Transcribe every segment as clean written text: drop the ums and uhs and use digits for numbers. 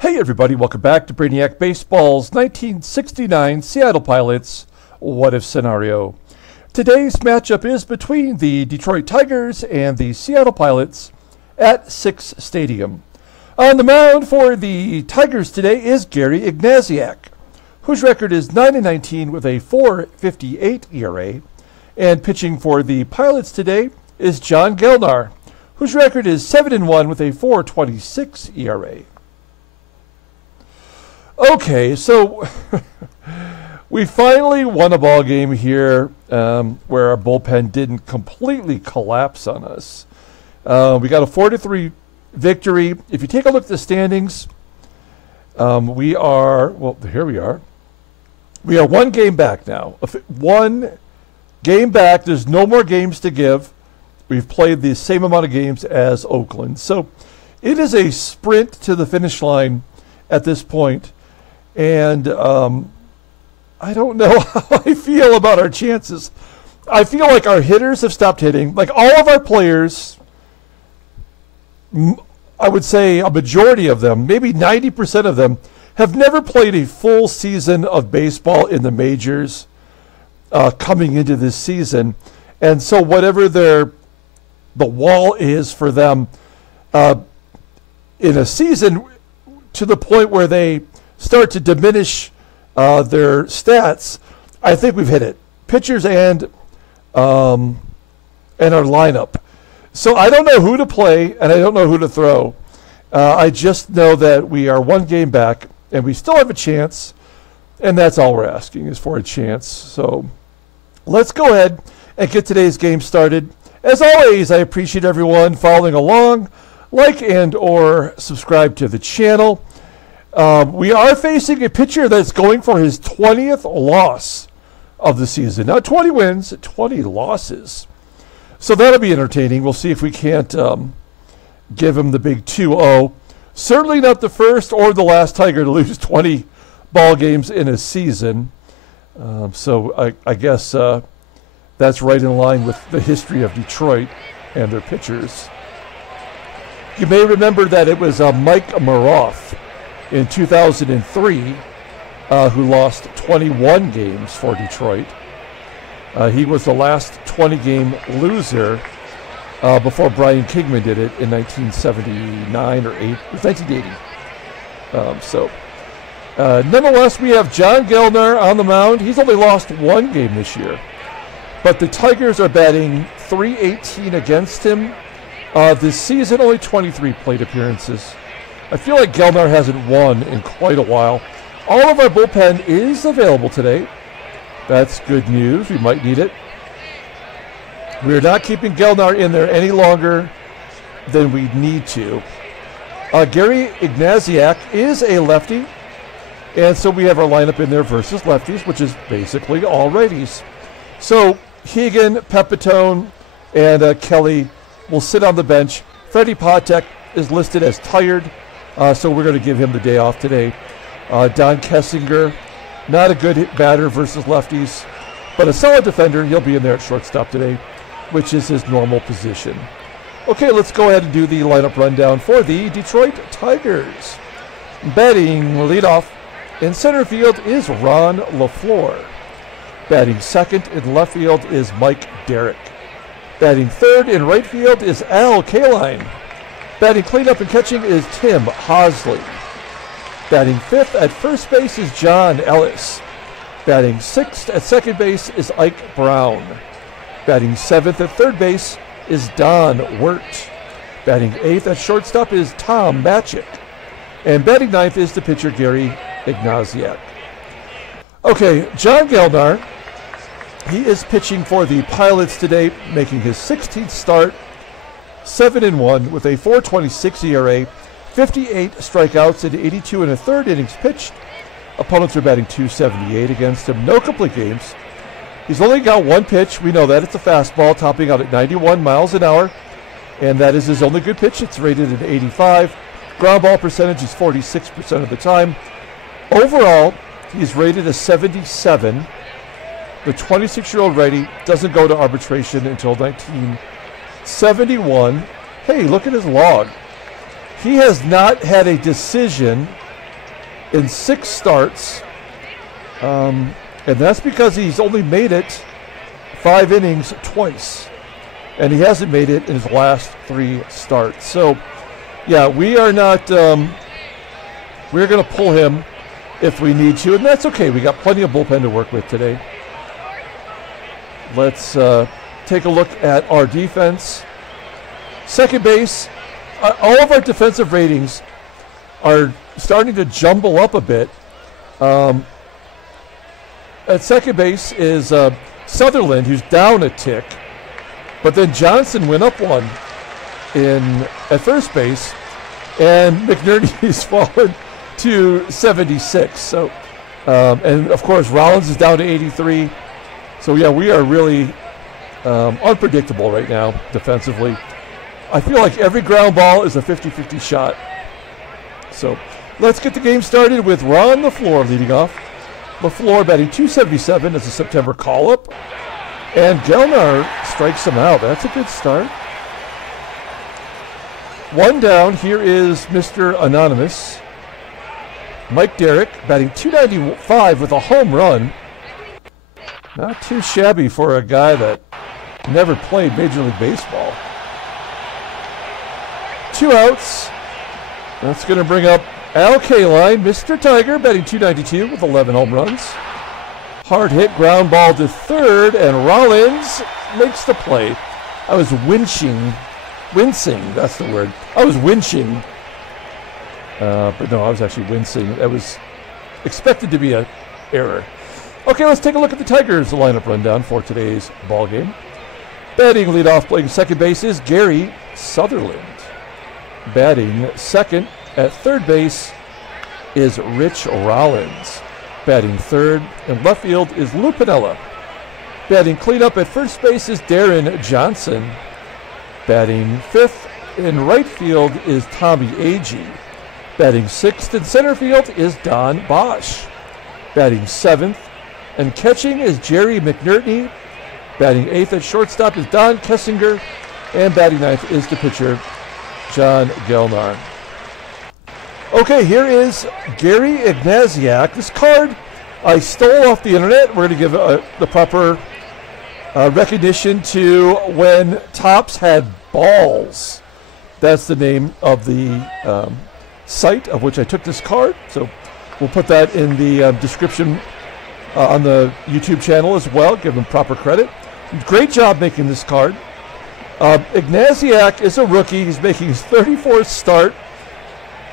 Hey everybody, welcome back to Brainiac Baseball's 1969 Seattle Pilots What If Scenario. Today's matchup is between the Detroit Tigers and the Seattle Pilots at Six Stadium. On the mound for the Tigers today is Gary Ignasiak, whose record is 9-19 with a 4.58 ERA. And pitching for the Pilots today is John Gelnar, whose record is 7-1 with a 4.26 ERA. Okay, so we finally won a ball game here where our bullpen didn't completely collapse on us. We got a 4-3 victory. If you take a look at the standings, we are, well, here we are. We are one game back now. One game back. There's no more games to give. We've played the same amount of games as Oakland. So it is a sprint to the finish line at this point. And I don't know how I feel about our chances. I feel like our hitters have stopped hitting. Like all of our players, I would say a majority of them, maybe 90% of them, have never played a full season of baseball in the majors coming into this season. And so whatever the wall is for them in a season, to the point where they start to diminish their stats, I think we've hit it. Pitchers and our lineup. So I don't know who to play and I don't know who to throw. I just know that we are one game back and we still have a chance, and that's all we're asking is for a chance. So let's go ahead and get today's game started. As always, I appreciate everyone following along. Like and or subscribe to the channel. We are facing a pitcher that's going for his 20th loss of the season. Not 20 wins, 20 losses. So that'll be entertaining. We'll see if we can't give him the big 2-0. Certainly not the first or the last Tiger to lose 20 ball games in a season. So I guess that's right in line with the history of Detroit and their pitchers. You may remember that it was Mike Maroff in 2003, who lost 21 games for Detroit. He was the last 20-game loser before Brian Kingman did it in 1979 or 8. It was 1980. Nonetheless, we have John Gelnar on the mound. He's only lost one game this year, but the Tigers are batting .318 against him. This season, only 23 plate appearances. I feel like Gelnar hasn't won in quite a while. All of our bullpen is available today. That's good news. We might need it. We're not keeping Gelnar in there any longer than we need to. Gary Ignasiak is a lefty, and so we have our lineup in there versus lefties, which is basically all righties. So Hegan, Pepitone, and Kelly will sit on the bench. Freddie Patek is listed as tired. So we're going to give him the day off today. Don Kessinger, not a good batter versus lefties, but a solid defender. He'll be in there at shortstop today, which is his normal position. Okay, let's go ahead and do the lineup rundown for the Detroit Tigers. Batting leadoff in center field is Ron LeFLORE. Batting second in left field is Mike DERRICK. Batting third in right field is Al KALINE. Batting cleanup and catching is Tim HOSLEY. Batting fifth at first base is John ELLIS. Batting sixth at second base is Ike BROWN. Batting seventh at third base is Don WERT. Batting eighth at shortstop is Tom MATCHICK. And batting ninth is the pitcher Gary Ignasiak. Okay, John Gelnar, he is pitching for the Pilots today, making his 16th start. 7-1 with a 4.26 ERA, 58 strikeouts in 82 and a third innings pitched. Opponents are batting .278 against him. No complete games. He's only got one pitch. We know that. It's a fastball topping out at 91 miles an hour. And that is his only good pitch. It's rated at 85. Ground ball percentage is 46% of the time. Overall, he's rated a 77. The 26-year-old righty doesn't go to arbitration until 1971. Hey, look at his log. He has not had a decision in 6 starts. And that's because he's only made it 5 innings twice. And he hasn't made it in his last 3 starts. So, yeah, we are not, we're going to pull him if we need to. And that's okay. We got plenty of bullpen to work with today. Let's take a look at our defense. Second base, all of our defensive ratings are starting to jumble up a bit. At second base is Sutherland, who's down a tick. But then Johnson went up 1 at first base. And McNERTNEY's fallen to 76. So, and of course, Rollins is down to 83. So, yeah, we are really unpredictable right now defensively. I feel like every ground ball is a 50-50 shot. So, let's get the game started with Ron LeFLORE leading off. LeFLORE batting .277 as a September call-up. And Gelnar strikes him out. That's a good start. 1 down. Here is Mr. Anonymous. Mike DERRICK batting .295 with a home run. Not too shabby for a guy that never played Major League Baseball. 2 outs. That's going to bring up Al KALINE, Mr. Tiger, batting .292 with 11 home runs. Hard hit ground ball to third, and Rollins makes the play. I was wincing, that's the word. I was winching, but no, I was actually wincing. That was expected to be an error. Okay, let's take a look at the Tigers' lineup rundown for today's ball game. Batting leadoff, playing second base is Gary Sutherland. Batting second at third base is Rich Rollins. Batting third in left field is Lou Piniella. Batting cleanup at first base is Deron Johnson. Batting fifth in right field is Tommie AGEE. Batting sixth in center field is Don Bosch. Batting seventh and catching is Jerry McNERTNEY. Batting eighth at shortstop is Don Kessinger. And batting ninth is the pitcher, John Gelnar. Okay, here is Gary Ignasiak. This card I stole off the internet. We're going to give the proper recognition to when Topps had balls. That's the name of the site of which I took this card. So we'll put that in the description on the YouTube channel as well. Give him proper credit. Great job making this card. Ignasiak is a rookie. He's making his 34th start.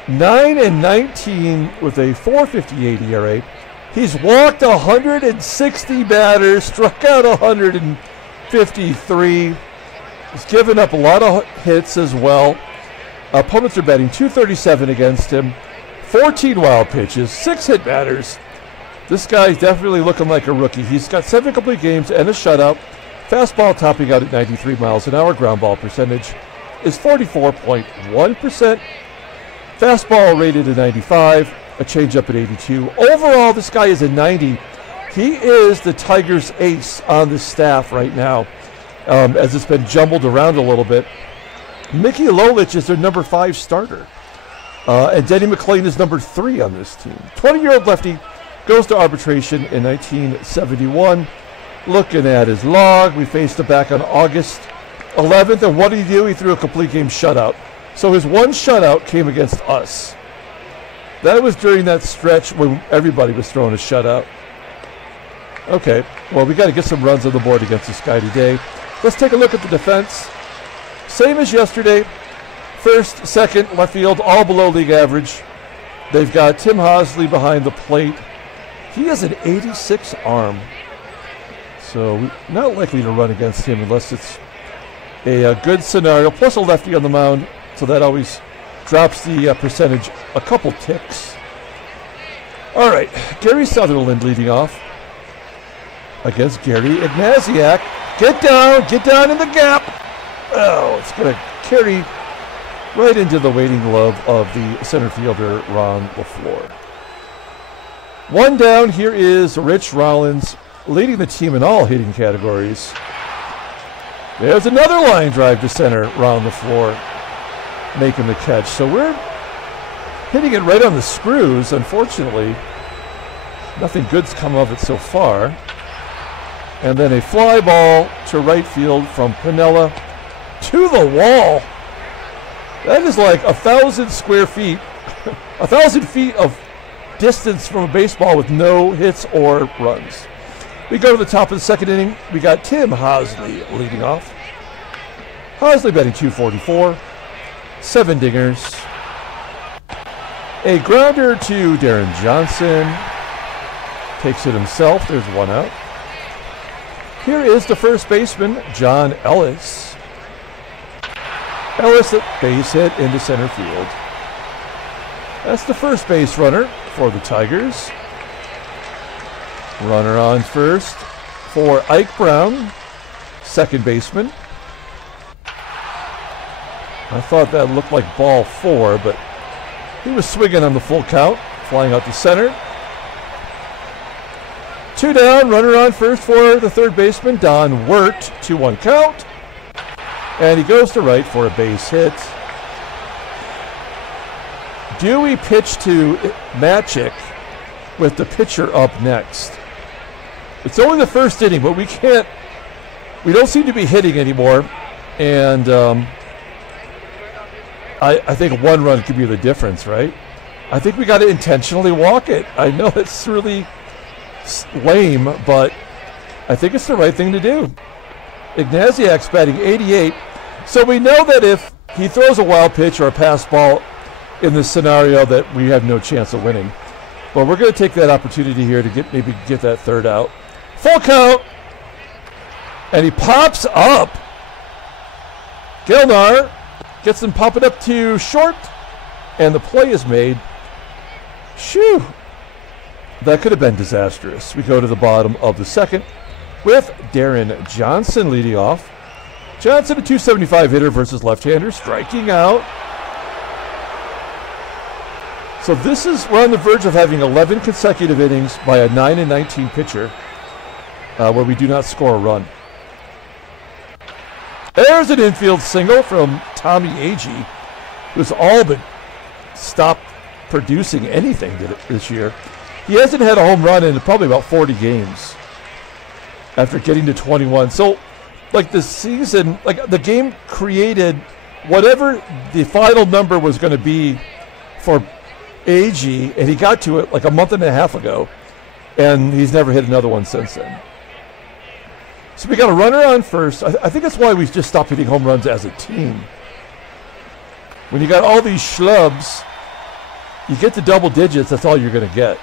9-19 with a .458 ERA. He's walked 160 batters, struck out 153. He's given up a lot of hits as well. Opponents are batting .237 against him. 14 wild pitches, 6 hit batters. This guy's definitely looking like a rookie. He's got 7 complete games and a shutout. Fastball topping out at 93 miles an hour. Ground ball percentage is 44.1%. Fastball rated at 95, a changeup at 82. Overall, this guy is a 90. He is the Tigers' ace on the staff right now, as it's been jumbled around a little bit. Mickey Lolich is their number 5 starter, and Denny McLain is number 3 on this team. 20-year-old lefty goes to arbitration in 1971. Looking at his log, we faced him back on August 11th, and what did he do? He threw a complete game shutout. So his one shutout came against us. That was during that stretch when everybody was throwing a shutout. Okay, well, we got to get some runs on the board against this guy today. Let's take a look at the defense. Same as yesterday. First, second, left field, all below league average. They've got Tim Hosley behind the plate. He has an 86 arm. So not likely to run against him unless it's a good scenario. Plus a lefty on the mound. So that always drops the percentage a couple ticks. All right, Gary Sutherland leading off against Gary Ignasiak. Get down in the gap. Oh, it's going to carry right into the waiting glove of the center fielder, Ron LeFLORE. 1 down, here is Rich Rollins leading the team in all hitting categories. There's another line drive to center, Ron LeFLORE making the catch. So hitting it right on the screws. Unfortunately, nothing good's come of it so far. And then a fly ball to right field from Piniella to the wall. That is like 1,000 square feet, 1,000 feet of distance from a baseball with no hits or runs. We go to the top of the second inning. We got Tim Hosley leading off. Hosley batting .244, 7 dingers. A grounder to Deron Johnson. Takes it himself. There's 1 out. Here is the first baseman, John Ellis. Ellis, a base hit into center field. That's the first base runner for the Tigers. Runner on first for Ike BROWN, second baseman. I thought that looked like ball 4, but he was swinging on the full count, flying out to center. 2 down, runner on first for the third baseman, Don WERT, 2-1 count. And he goes to right for a base hit. Dewey pitched to MATCHIK with the pitcher up next. It's only the first inning, but we don't seem to be hitting anymore. And I think 1 run could be the difference, right? I think we got to intentionally walk it. I know it's really lame, but I think it's the right thing to do. Ignasiak's batting .88, so we know that if he throws a wild pitch or a pass ball in this scenario that we have no chance of winning. But we're going to take that opportunity here to maybe get that third out. Full count, and he pops up. Gelnar gets him popping up to short, and the play is made. Shoo! That could have been disastrous. We go to the bottom of the second with Deron Johnson leading off. Johnson, a .275 hitter versus left-hander, striking out. So we're on the verge of having 11 consecutive innings by a 9-19 pitcher where we do not score a run. There's an infield single from Tommie AGEE, who's all but stopped producing anything this year. He hasn't had a home run in probably about 40 games after getting to 21. So, like the season, like the game created whatever the final number was going to be for AGEE, and he got to it like a month and a half ago, and he's never hit another one since then. So we got a runner on first. I think that's why we just stopped hitting home runs as a team. When you got all these schlubs, you get to double digits, that's all you're going to get.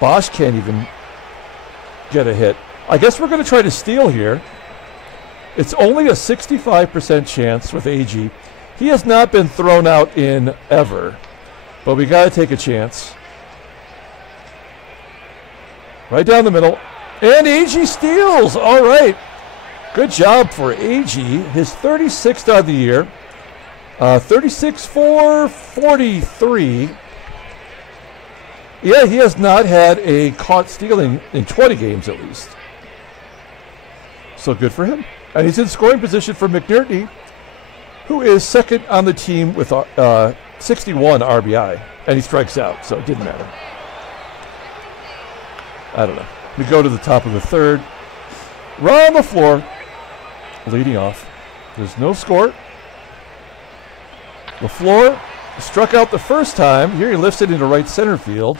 Bosch can't even get a hit. I guess we're going to try to steal here. It's only a 65% chance with AGEE. He has not been thrown out in ever, but we got to take a chance. Right down the middle. And AGEE steals. All right. Good job for AGEE. His 36th of the year. 36 for 43. Yeah, he has not had a caught stealing in 20 games at least. So good for him. And he's in scoring position for McNERTNEY, who is second on the team with 61 RBI. And he strikes out, so it didn't matter. I don't know. We go to the top of the third. Ron LeFLORE leading off. There's no score. LeFLORE struck out the first time. Here he lifts it into right center field.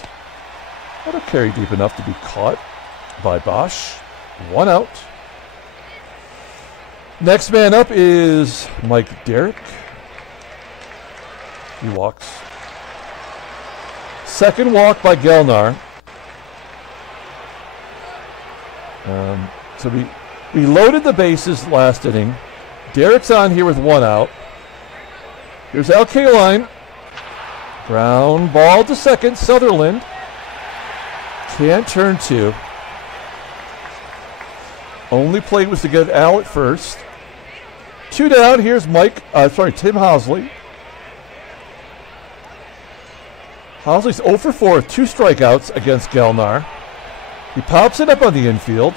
That'll carry deep enough to be caught by Bosch. 1 out. Next man up is McNERTNEY. He walks. Second walk by Gelnar. So we loaded the bases last inning. Derrick's on here with 1 out. Here's KALINE. Ground ball to second. Sutherland can't turn 2. Only play was to get Al at first. 2 down. Here's Tim Hosley. Hosley's 0 for 4 with 2 strikeouts against Gelnar. He pops it up on the infield.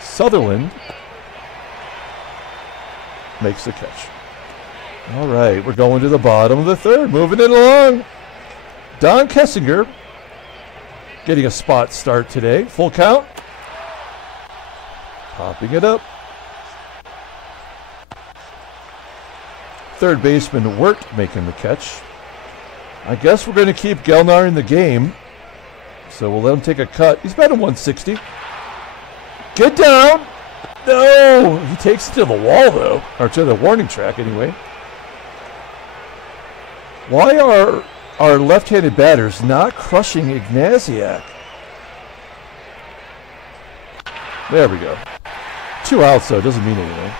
Sutherland makes the catch. All right, we're going to the bottom of the third. Moving it along. Don Kessinger getting a spot start today. Full count. Popping it up. Third baseman WERT making the catch. I guess we're going to keep Gelnar in the game. So we'll let him take a cut. He's batting 160. Get down. No. He takes it to the wall, though. Or to the warning track, anyway. Why are our left-handed batters not crushing Ignasiak? There we go. 2 outs, though. Doesn't mean anything.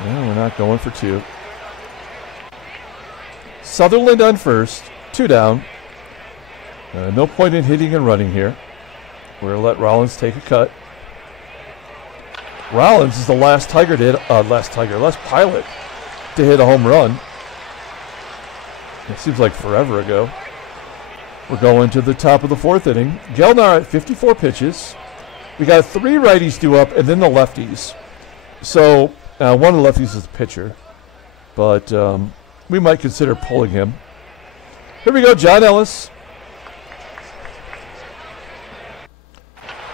Well, we're not going for 2. Sutherland on first. 2 down. No point in hitting and running here. We're going to let Rollins take a cut. Rollins is the last Pilot to hit a home run. It seems like forever ago. We're going to the top of the 4th inning. Gelnar at 54 pitches. We got 3 righties due up and then the lefties. So one of the lefties is the pitcher. But we might consider pulling him. Here we go, John Ellis.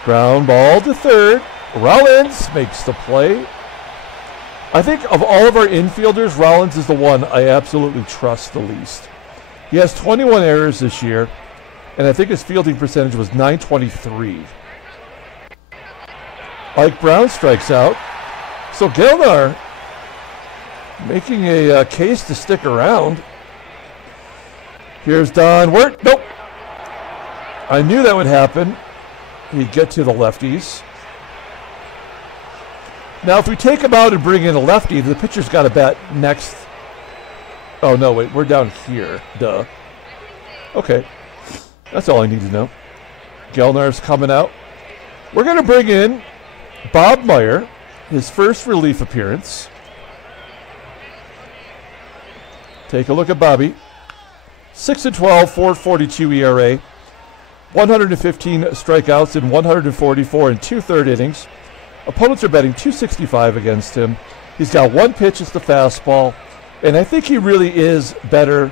Ground ball to third. Rollins makes the play. I think of all of our infielders, Rollins is the one I absolutely trust the least. He has 21 errors this year, and I think his fielding percentage was .923. Ike BROWN strikes out. So Gelnar making a case to stick around. Here's Don WERT. Nope. I knew that would happen. He'd get to the lefties. Now, if we take him out and bring in a lefty, the pitcher's got to bat next. Oh, no, wait. We're down here. Duh. Okay. That's all I need to know. Gelnar's coming out. We're going to bring in Bob Meyer, his first relief appearance. Take a look at Bobby. 6-12, 4.42 ERA. 115 strikeouts in 144 and 2/3 innings. Opponents are betting .265 against him. He's got 1 pitch, it's the fastball. And I think he really is better,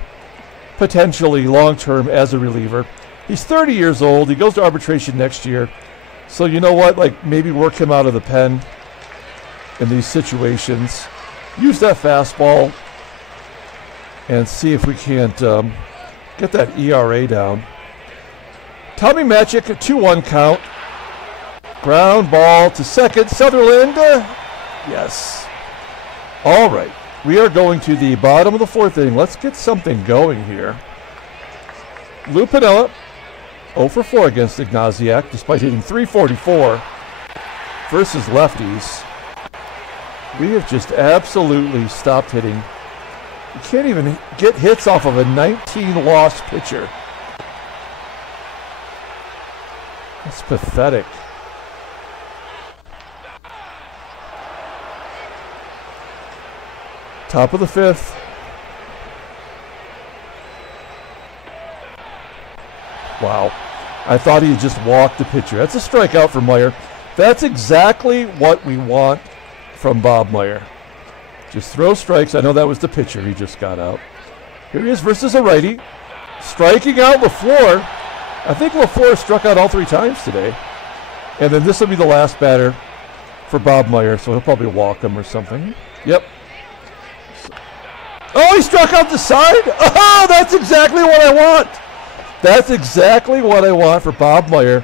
potentially long-term, as a reliever. He's 30 years old. He goes to arbitration next year. So you know what? Like, maybe work him out of the pen in these situations. Use that fastball and see if we can't get that ERA down. Tommie MATCHICK, a 2-1 count. Ground ball to second. Sutherland. Yes. All right. We are going to the bottom of the 4th inning. Let's get something going here. Lou Piniella, 0 for 4 against Ignasiak, despite hitting .344 versus lefties. We have just absolutely stopped hitting. You can't even get hits off of a 19-loss pitcher. That's pathetic. Top of the 5th. Wow. I thought he had just walked the pitcher. That's a strikeout for Meyer. That's exactly what we want from Bob Meyer. Just throw strikes. I know that was the pitcher he just got out. Here he is versus a righty. Striking out LeFLORE. I think LeFLORE struck out all 3 times today. And then this will be the last batter for Bob Meyer, so he'll probably walk him or something. Yep. Oh, he struck out the side? Oh, that's exactly what I want. That's exactly what I want for Bob Meyer.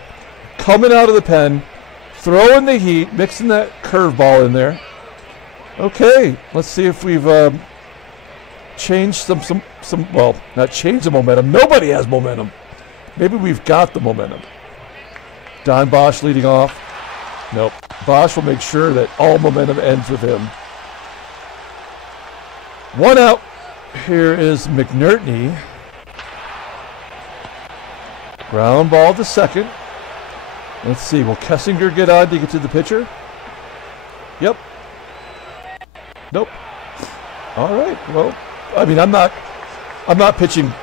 Coming out of the pen, throwing the heat, mixing that curveball in there. Okay, let's see if we've changed some, well, not changed the momentum. Nobody has momentum. Maybe we've got the momentum. Don Bosch leading off. Nope. Bosch will make sure that all momentum ends with him. 1 out. Here is McNERTNEY. Ground ball to second. Let's see. Will Kessinger get on to get to the pitcher? Yep. Nope. All right. Well, I mean, I'm not pitching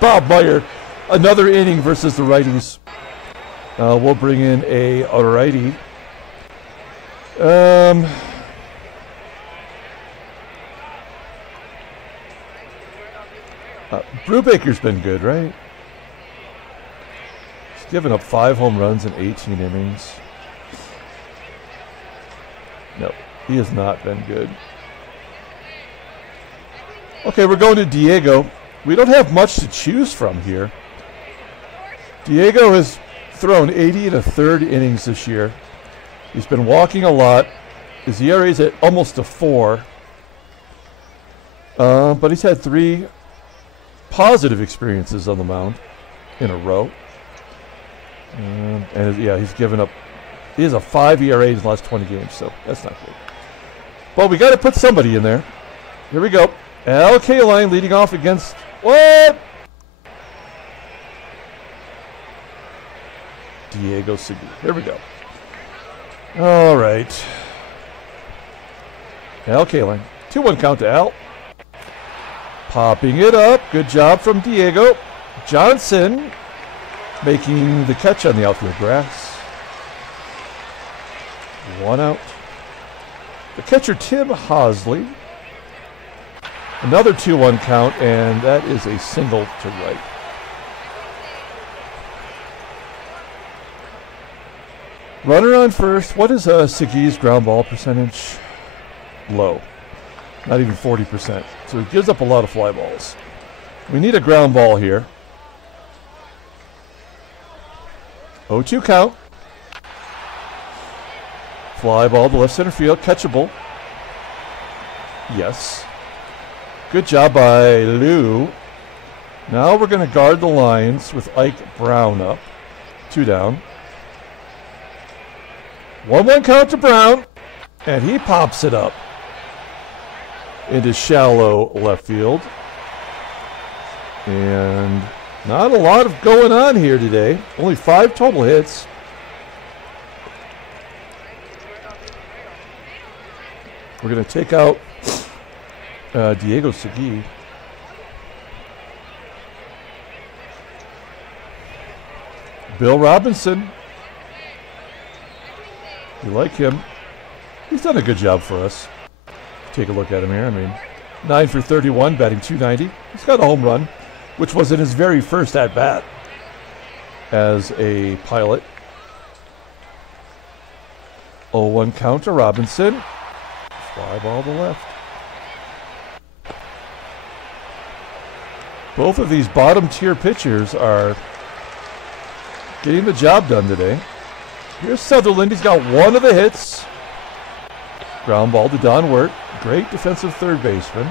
Bob Meyer another inning versus the righties. We'll bring in a righty. Brubaker's been good, right? He's given up 5 home runs in 18 innings. No, he has not been good. Okay, we're going to Diego. We don't have much to choose from here. Diego has thrown 80 1/3 innings this year. He's been walking a lot. His ERA is at almost a 4. But he's had 3 positive experiences on the mound in a row. And yeah, he's given up. He has a 5 ERA in his last 20 games, so that's not good. But we got to put somebody in there. Here we go. KALINE leading off against what? Diego Segui. Here we go. All right. KALINE. 2-1 count to Al. Popping it up. Good job from Diego. Johnson making the catch on the outfield grass. 1 out. The catcher, Tim Hosley. Another 2-1 count, and that is a single to right. Runner on first. What is Segui's ground ball percentage? Low. Not even 40%. So he gives up a lot of fly balls. We need a ground ball here. 0-2 count. Fly ball to left center field. Catchable. Yes. Good job by Lou. Now we're going to guard the lines with Ike Brown up. 2 down. 1-1 count to Brown. And he pops it up into shallow left field. And not a lot of going on here today. Only 5 total hits. We're going to take out Diego Segui. Bill Robinson. You like him. He's done a good job for us. Take a look at him here. I mean, 9 for 31, batting .290. He's got a home run, which was in his very first at-bat as a pilot. 0-1 count to Robinson. Fly ball to left. Both of these bottom-tier pitchers are getting the job done today. Here's Sutherland. He's got 1 of the hits. Ground ball to Don WERT. Great defensive third baseman.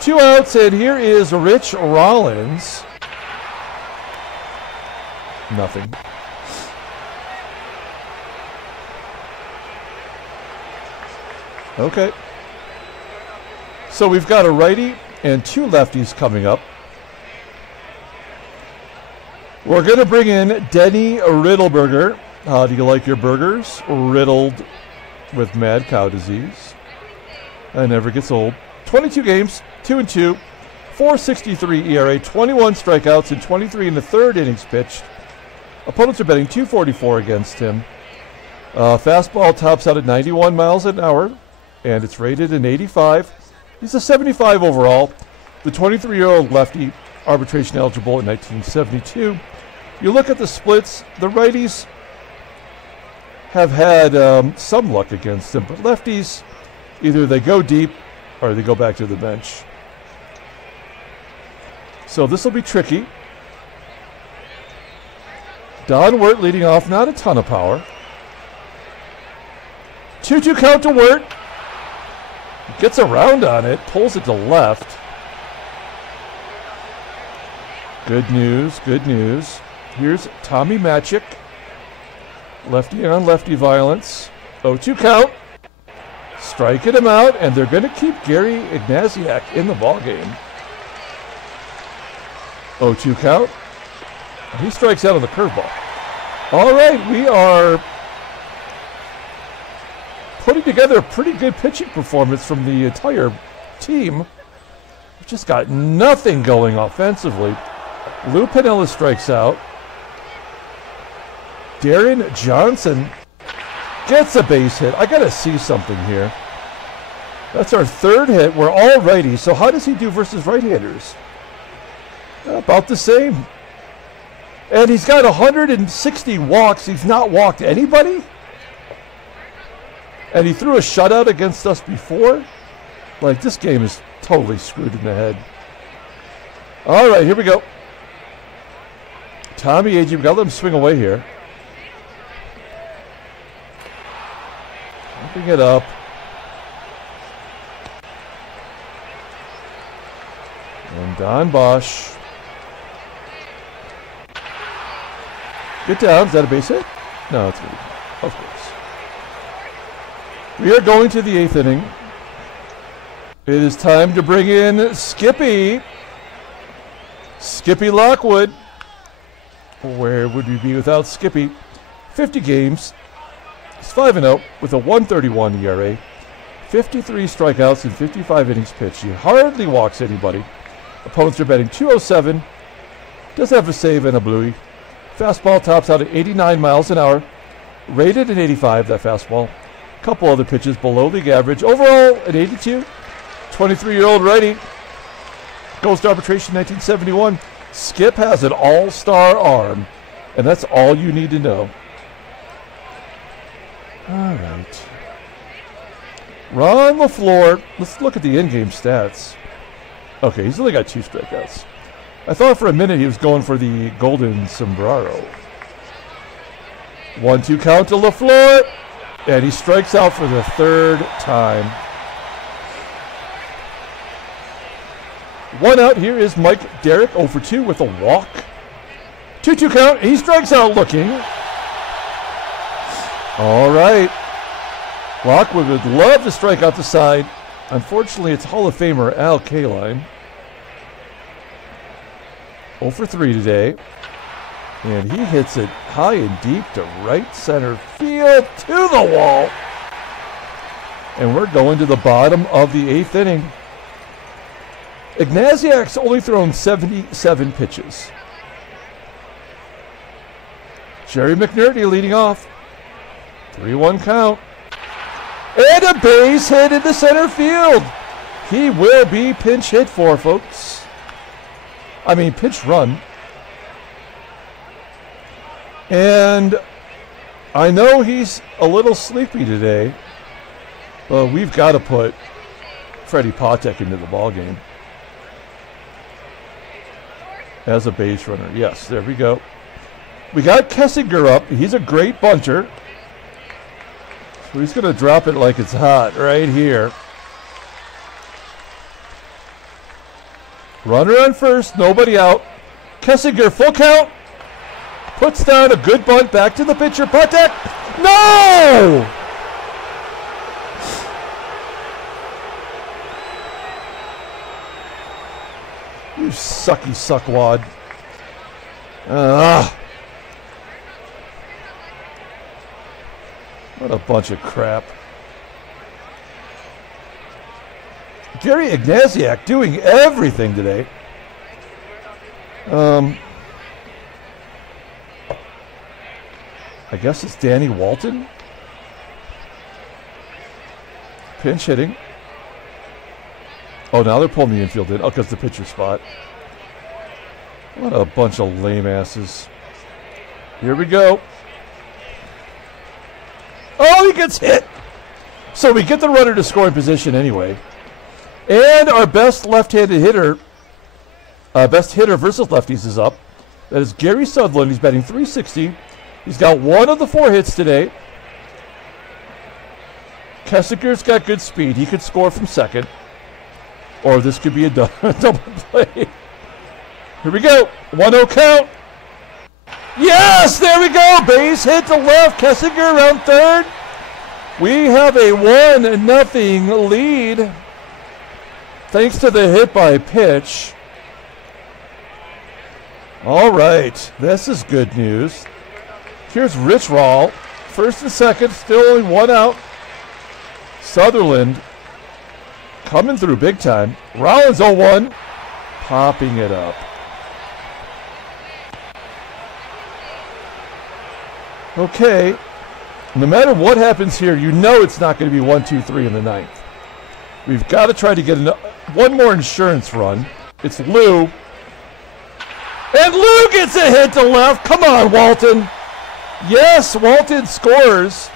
2 outs, and here is Rich Rollins. Nothing. Okay. So we've got a righty and 2 lefties coming up. We're going to bring in Denny Riddleberger. How do you like your burgers? Riddled with mad cow disease. That never gets old. 22 games, 2-2, 4.63 ERA, 21 strikeouts, and 23 1/3 innings pitched. Opponents are betting .244 against him. Fastball tops out at 91 miles an hour, and it's rated an 85. He's a 75 overall. The 23-year-old lefty, arbitration eligible in 1972. You look at the splits, the righties have had some luck against him, but lefties, either they go deep or they go back to the bench. So this will be tricky. Don WERT leading off, not a ton of power. 2-2 count to WERT. Gets around on it, pulls it to left. Good news, good news. Here's Tommie MATCHIK. Lefty on lefty violence. 0-2 count. Striking him out, and they're going to keep Gary Ignasiak in the ballgame. 0-2 count. He strikes out on the curveball. All right, we are putting together a pretty good pitching performance from the entire team. We've just got nothing going offensively. Lou Piniella strikes out. Deron Johnson gets a base hit. I got to see something here. That's our third hit. We're all righty. So how does he do versus right-handers? About the same. And he's got 160 walks. He's not walked anybody? And he threw a shutout against us before? Like, this game is totally screwed in the head. All right, here we go. Tommie, AGEE, we've got to let him swing away here. Opening it up. And Don Bosch. Get down. Is that a base hit? No, it's good. Of course. We are going to the 8th inning. It is time to bring in Skippy. Skippy Lockwood. Where would we be without Skippy? 50 games. He's 5-0 with a 1.31 ERA. 53 strikeouts in 55 innings pitched. He hardly walks anybody. Opponents are batting .207. Does have a save and a bluey. Fastball tops out at 89 miles an hour. Rated at 85, that fastball. A couple other pitches below league average. Overall, at 82. 23-year-old righty. Goes to arbitration 1971. Skip has an all-star arm. And that's all you need to know. All right. Ron LeFLORE. Let's look at the in-game stats. Okay, he's only got 2 strikeouts. I thought for a minute he was going for the golden sombrero. 1-2 count to LeFLORE. And he strikes out for the 3rd time. 1 out. Here is Mike DERRICK, 0 for 2 with a walk. 2-2 count. He strikes out looking. All right. Lockwood would love to strike out the side. Unfortunately, it's Hall of Famer Al Kaline. 0 for 3 today. And he hits it high and deep to right center field to the wall. And we're going to the bottom of the 8th inning. Ignasiak's only thrown 77 pitches. Jerry McNERTNEY leading off. 3-1 count. And a base hit into center field. He will be pinch hit for, folks. I mean, pinch run. And I know he's a little sleepy today, but we've got to put Freddie Patek into the ballgame as a base runner. Yes, there we go. We got Kessinger up. He's a great bunter. So he's going to drop it like it's hot right here. Runner on first, nobody out. Kessinger, full count. Puts down a good bunt back to the pitcher. Patek. No! You sucky suckwad. What a bunch of crap. Jerry Ignasiak doing everything today. I guess it's Danny Walton. Pinch hitting. Oh, now they're pulling the infield in. Oh, because the pitcher spot. What a bunch of lame asses. Here we go. Oh, he gets hit. So we get the runner to scoring position anyway. And our best left-handed hitter, best hitter versus lefties is up. That is Gary Sutherland. He's batting .360. He's got 1 of the 4 hits today. Kessinger's got good speed. He could score from second. Or this could be a double play. Here we go. 1-0 count. Yes, there we go. Base hit to left. Kessinger around third. We have a 1-0 lead. Thanks to the hit by pitch. All right. This is good news. Here's Rich Rawl. First and second. Still only 1 out. Sutherland coming through big time. Rollins 0-1. Popping it up. Okay. No matter what happens here, you know it's not going to be 1-2-3 in the 9th. We've got to try to get one more insurance run. It's Lou. And Lou gets a hit to left. Come on, Walton. Yes, Walton scores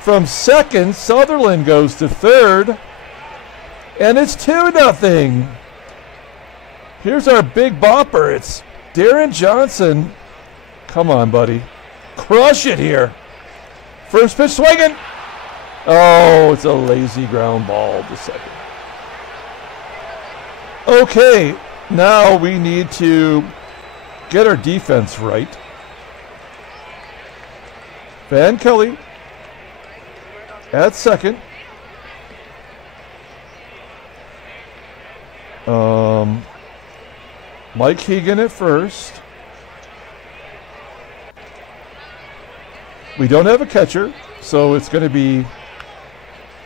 from second. Sutherland goes to third. And it's 2-0. Here's our big bopper. It's Deron Johnson. Come on, buddy. Crush it here. First pitch swinging. Oh, it's a lazy ground ball to second. Okay, now we need to get our defense right. Van Kelly at second. Mike Hegan at first. We don't have a catcher, so it's going to be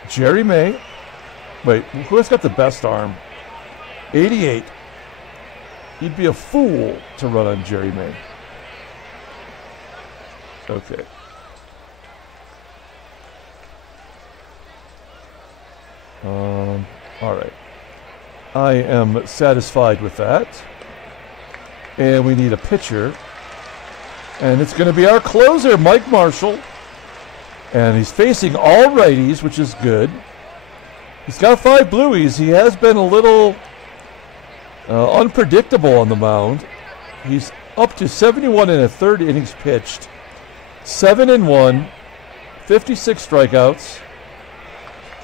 Jerry May. Wait, who has got the best arm? 88. He'd be a fool to run on Jerry May. Okay. All right. I am satisfied with that. And we need a pitcher. And it's going to be our closer, Mike Marshall. And he's facing all righties, which is good. He's got 5 blueies. He has been a little unpredictable on the mound. He's up to 71 1/3 innings pitched. 7-1, 56 strikeouts,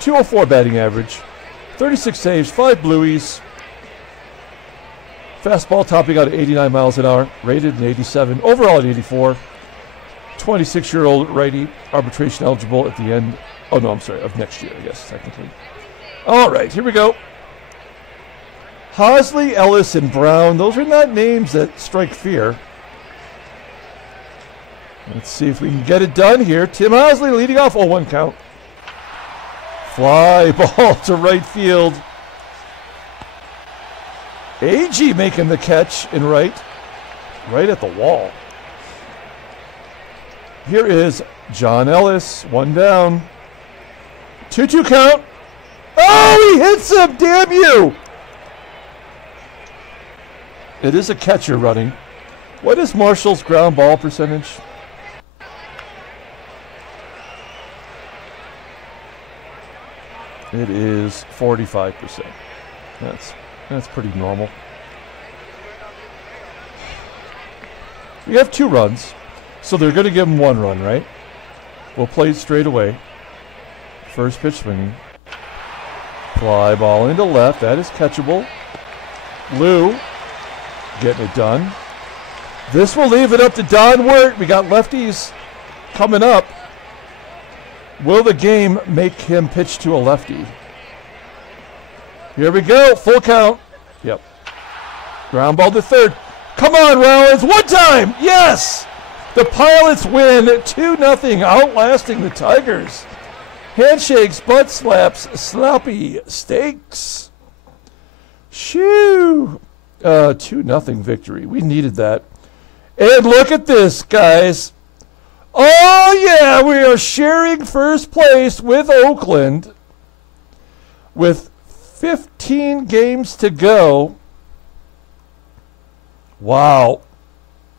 204 batting average, 36 saves, 5 blueies. Fastball topping out at 89 miles an hour, rated an 87, overall at 84. 26-year-old righty, arbitration eligible at the end, oh no, I'm sorry, of next year, I guess, technically. All right, here we go. Hosley, Ellis, and Brown, those are not names that strike fear. Let's see if we can get it done here. Tim Hosley leading off, 0-1 count. Fly ball to right field. AGEE making the catch in right at the wall. Here is John Ellis, 1 down. 2-2 count. Oh, he hits him, damn you! It is a catcher running. What is Marshall's ground ball percentage? It is 45%. That's pretty normal. We have 2 runs, so they're going to give him 1 run, right? We'll play it straight away. First pitch swinging. Fly ball into left. That is catchable. Lou getting it done. This will leave it up to Don WERT. We got lefties coming up. Will the game make him pitch to a lefty? Here we go. Full count. Yep. Ground ball to third. Come on, Rollins. 1 time. Yes. The Pilots win 2-0, outlasting the Tigers. Handshakes, butt slaps, sloppy steaks. Shoo. 2-0 victory. We needed that. And look at this, guys. Oh, yeah, we are sharing first place with Oakland with 15 games to go. Wow.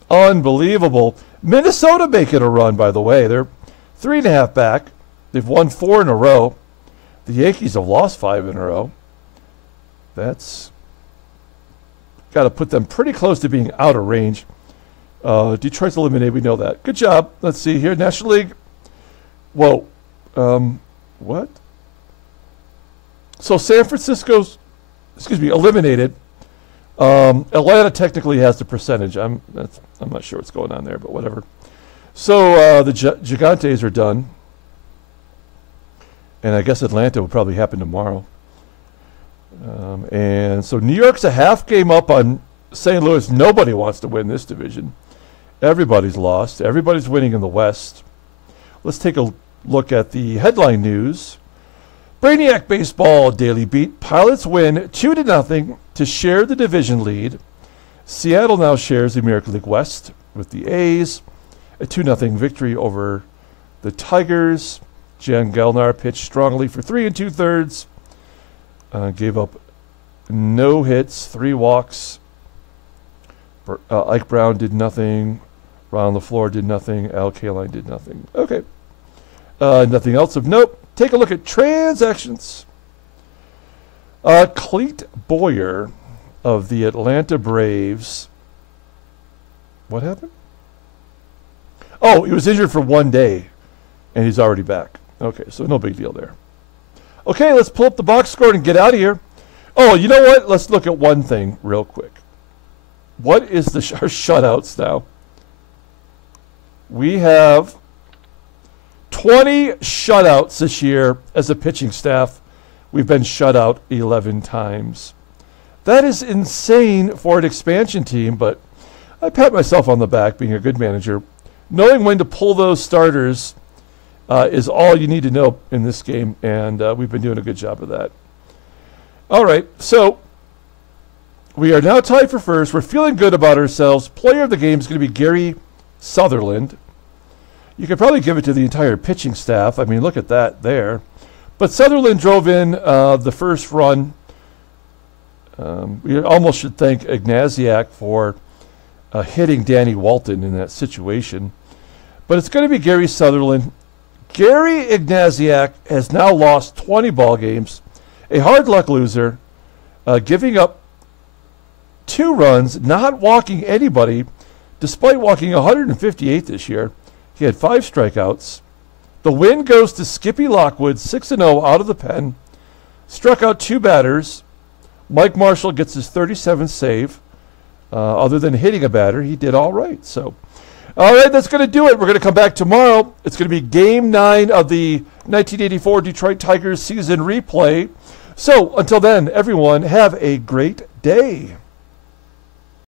Unbelievable. Minnesota making a run, by the way. They're 3.5 back. They've won 4 in a row. The Yankees have lost 5 in a row. That's got to put them pretty close to being out of range. Detroit's eliminated. We know that. Good job. Let's see here. National League. Whoa. What? So San Francisco's, eliminated. Atlanta technically has the percentage. I'm not sure what's going on there, but whatever. So the Gigantes are done. And I guess Atlanta will probably happen tomorrow. And so New York's a half game up on St. Louis. Nobody wants to win this division. Everybody's lost. Everybody's winning in the West. Let's take a look at the headline news. Brainiac Baseball Daily Beat. Pilots win 2-0 to share the division lead. Seattle now shares the American League West with the A's. A 2-0 victory over the Tigers. Gelnar pitched strongly for 3 2/3. Gave up no hits, 3 walks. Ike BROWN did nothing. Ron LeFLORE did nothing. KALINE did nothing. Okay. Nothing else of note. Take a look at transactions. Cleat Boyer of the Atlanta Braves. What happened? Oh, he was injured for 1 day, and he's already back. Okay, so no big deal there. Okay, let's pull up the box score and get out of here. Oh, you know what? Let's look at one thing real quick. What is our shutouts now? We have 20 shutouts this year as a pitching staff. We've been shut out 11 times. That is insane for an expansion team, but I pat myself on the back being a good manager. Knowing when to pull those starters is all you need to know in this game, and we've been doing a good job of that. All right, so we are now tied for first. We're feeling good about ourselves. Player of the game is going to be Gary Sutherland. You could probably give it to the entire pitching staff. I mean, look at that there. But Sutherland drove in the first run. We almost should thank Ignasiak for hitting Danny Walton in that situation. But it's going to be Gary Sutherland. Gary Ignasiak has now lost 20 ball games, a hard luck loser, giving up 2 runs, not walking anybody, despite walking 158 this year. He had 5 strikeouts. The win goes to Skippy Lockwood, 6-0 out of the pen. Struck out 2 batters. Mike Marshall gets his 37th save. Other than hitting a batter, he did all right. So, all right, that's going to do it. We're going to come back tomorrow. It's going to be Game 9 of the 1984 Detroit Tigers season replay. So, until then, everyone, have a great day.